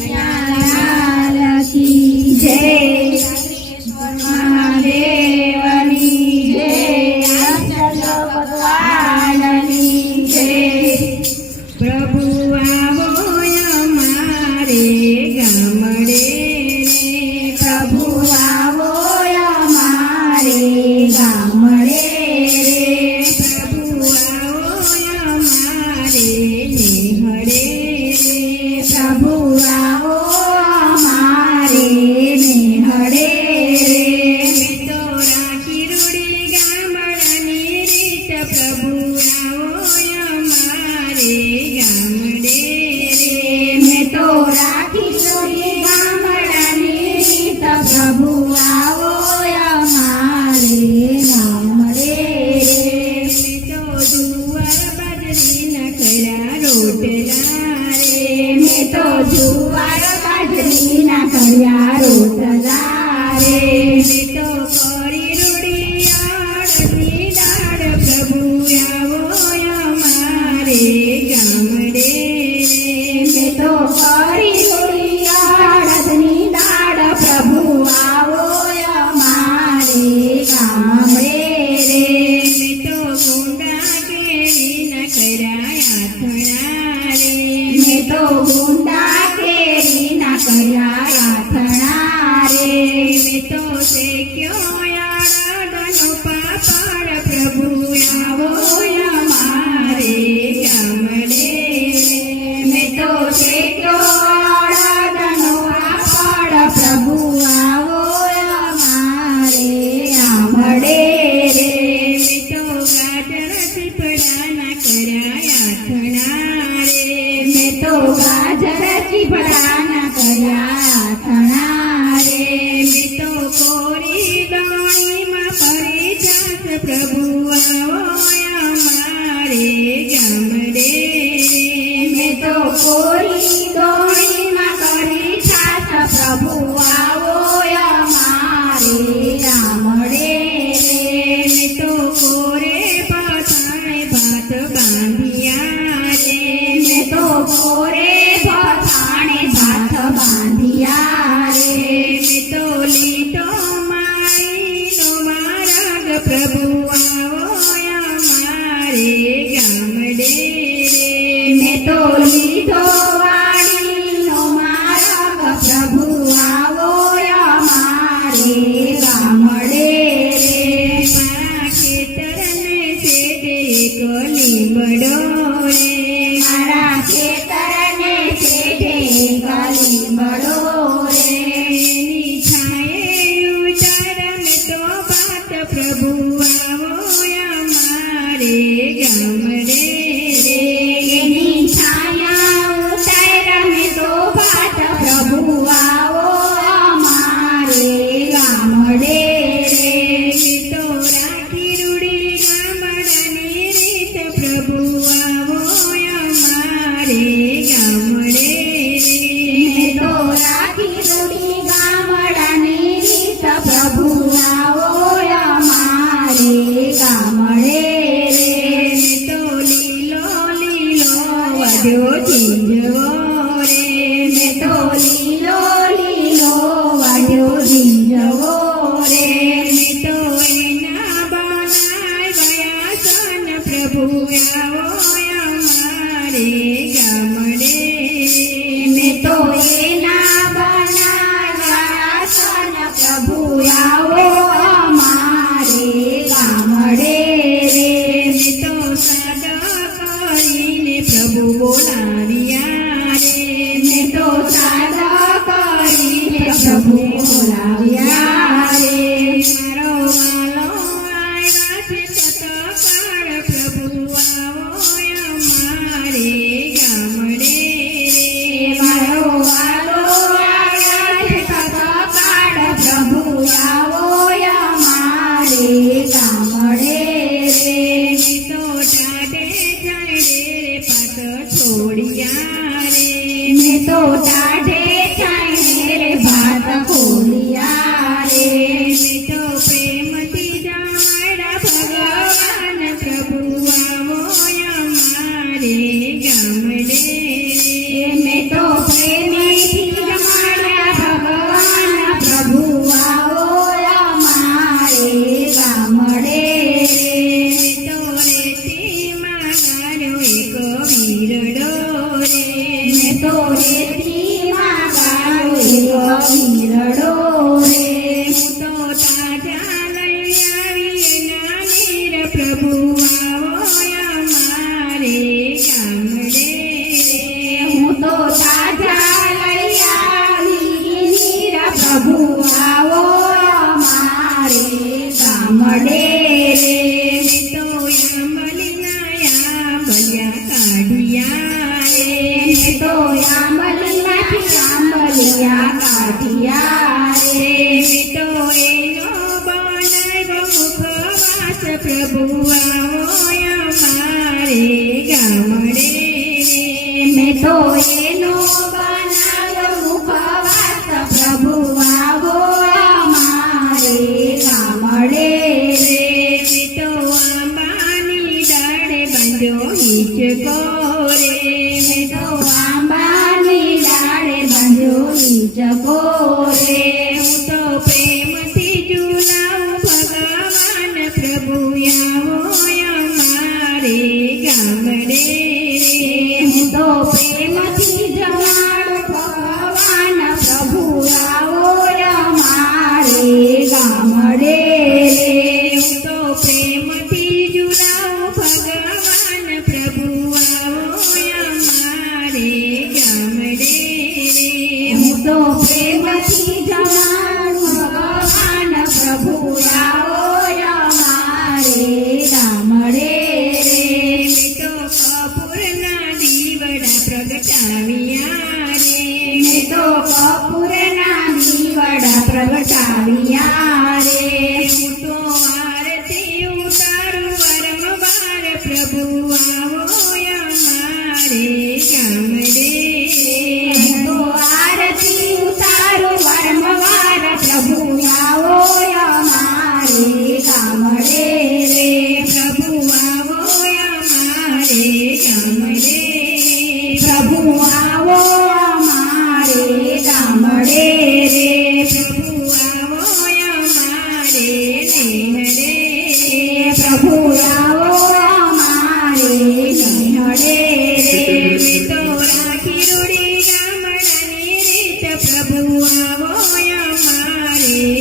કનૈયાલાલ કી જય, મહાદેવની જય, રામચંદ્ર ભગવાનની જય। પ્રભુ આવો અમારે ગામડે, પ્રભુ આવો અમારે ગામડે, પ્રભુ આવો અમારે નેહડે, પ્રભુ આવો અમારે નેહડે। મેં તો રાખી રૂડી ગામડાની રીત, પ્રભુ આવો અમારે ગામડે, મેં તો રાખી રૂડી ગામડાની રીત, પ્રભુ આવો અમારે ગામડે। મેં તો જુવાર બાજરીના કર્યા રોટલા રે, મેં તો જુવાર બાજરીના કર્યા રોટલા રે, મેં તો કરી રૂડી અડદની દાળ, પ્રભુ આવો અમારે ગામડે, મેં તો કરી રૂડી અડદની દાળ, પ્રભુ આવો અમારે ગામડે રે। મેં તો ગુંડા કેરીના કર્યા આથણા રે, મેં તો ગુંડા કેરીના કર્યા આથણા રે, મેં તો શેક્યો અડદનો પાપડ, પ્રભુ આવો અમારે ગામડે, મેં તો શેક્યો અડદનો પાપડ, પ્રભુ આવો અમારે ગામડે રે। મેં તો ગાજર ચીપડાના કર્યા આથણા રે, મેં તો ગાજર ચીપડાના કર્યા આથણા રે, મેં તો કોરી દોણીમાં ભરી જાત, પ્રભુ આવો અમારે ગામડે, મેં તો કોરી દોણીમાં ભરી જાત, પ્રભુ આવો અમારે ગામડે રે। મેં તો કોરે પથાણે ભાત બાંધ્યા રે, મેં તો કોરે પથાણે ભાત બાંધ્યા રે, મેં તો લીટો મારીનો માર્ગ, પ્રભુ આવો અમારે ગામડે રે, મેં તો લીટો વાડીનો માર્ગ, પ્રભુ આવો અમારે ગામડે રે। મારા ખેતરને છેડે એક લીમડો રે, મારા ખેતરને છેડે એક લીમડો રે, એની છાંયે ઉતાર મેં તો ભાત, પ્રભુ આવો અમારે ગામડે રે, એની છાયા ઉતાર મેં તો ભાત, પ્રભુ આવો અમારે ગામડે રે। મેં તો રાખી રૂડી ગામડાની રીત, પ્રભુ આવો અમારે ગામડે રે, મેં તો રાખી રૂડી ગામડાની રીત, પ્રભુ આવો અમારે ગામડે રે। મેં તો લીલો લીલો વાઢ્યો ઝીંઝવો રે, મેં તો લીલો લીલો વાઢ્યો ઝીંઝવો રે, મેં તો એના બનાવ્યા સન, પ્રભુ આવો અમારે ગામડે, મેં તો એના બનાવ્યા સન, પ્રભુ આવો અમારે ગામડે રે। મેં તો સાદા કરીને પ્રભુ બોલાવ્યા રે, મેં તો સાદા કરીને પ્રભુ બોલાવ્યા રે, મારો વાલો આવ્યા છે તત્કાળ, પ્રભુ આવો અમારે ગામડે રે, મારો વાલો આવ્યા છે તત્કાળ, પ્રભુ આવો અમારે ગામડે રે। મેં તો ટાઢે ચાંડે પાત છોડ્યા રે, મેં તો ટાઢે ચાંડે ભાત ખોલ્યા રે, મેં તો પ્રેમથી જામાડા ભગવાન, પ્રભુ આવો અમારે ગામડે, મેં તો પ્રેમથી રેતીમાં ગાયો એક હીરડો રે હું તો તાજા લઈ આવી નાની રે પ્રભુ આવો અમારે ગામડે હું તો તાજા લઈ આવી રે પ્રભુ આવો અમારે ગામડે રે મેં તો આંબલિયા કાઢિયા રે મેં તો આંબલિયા કાઢિયા રે મેં તો એનો બનાવ્યો મુખવાસ પ્રભુ આવો અમારે ગામડે મેં તો એનો બનાવ્યો મુખવાસ પ્રભુ આવો અમારે ગામડે રે મેં તો આંબાની ડાળે બાંધ્યો હિંચકો રે મેં તો આંબાની ડાળે બાંધ્યો હિંચકો રે હું તો પ્રેમથી ઝુલાવું ભગવાન પ્રભુ આવો અમારે ગામડે હું તો પ્રેમથી જમાડું ભગવાન પ્રભુ આવો અમારે ગામડે હું તો પ્રેમથી ઝુલાવું ભગવાન પ્રભુ આવો અમારે ગામડે હું તો પ્રેમથી જમાડું ભગવાન પ્રભુ આવો અમારે ગામડે મેં તો કપૂરના દીવડા પ્રગટાવ્યા રે મેં તો કપૂરના દીવડા પ્રગટાવ્યા રે હું તો આરતી ઉતારું વારંવાર પ્રભુ આવો અમારે ગામડે હું તો આરતી ઉતારું વારંવાર પ્રભુ આવો અમારે ગામડે રે પ્રભુ આવો અમારે ગામડે પ્રભુ આવો અમારે ગામડે રે પ્રભુ આવો અમારે નેહડે પ્રભુ આવો અમારે નેહડે રે મેં તો રાખી રૂડી ગામડાની રીત પ્રભુ આવો અમારે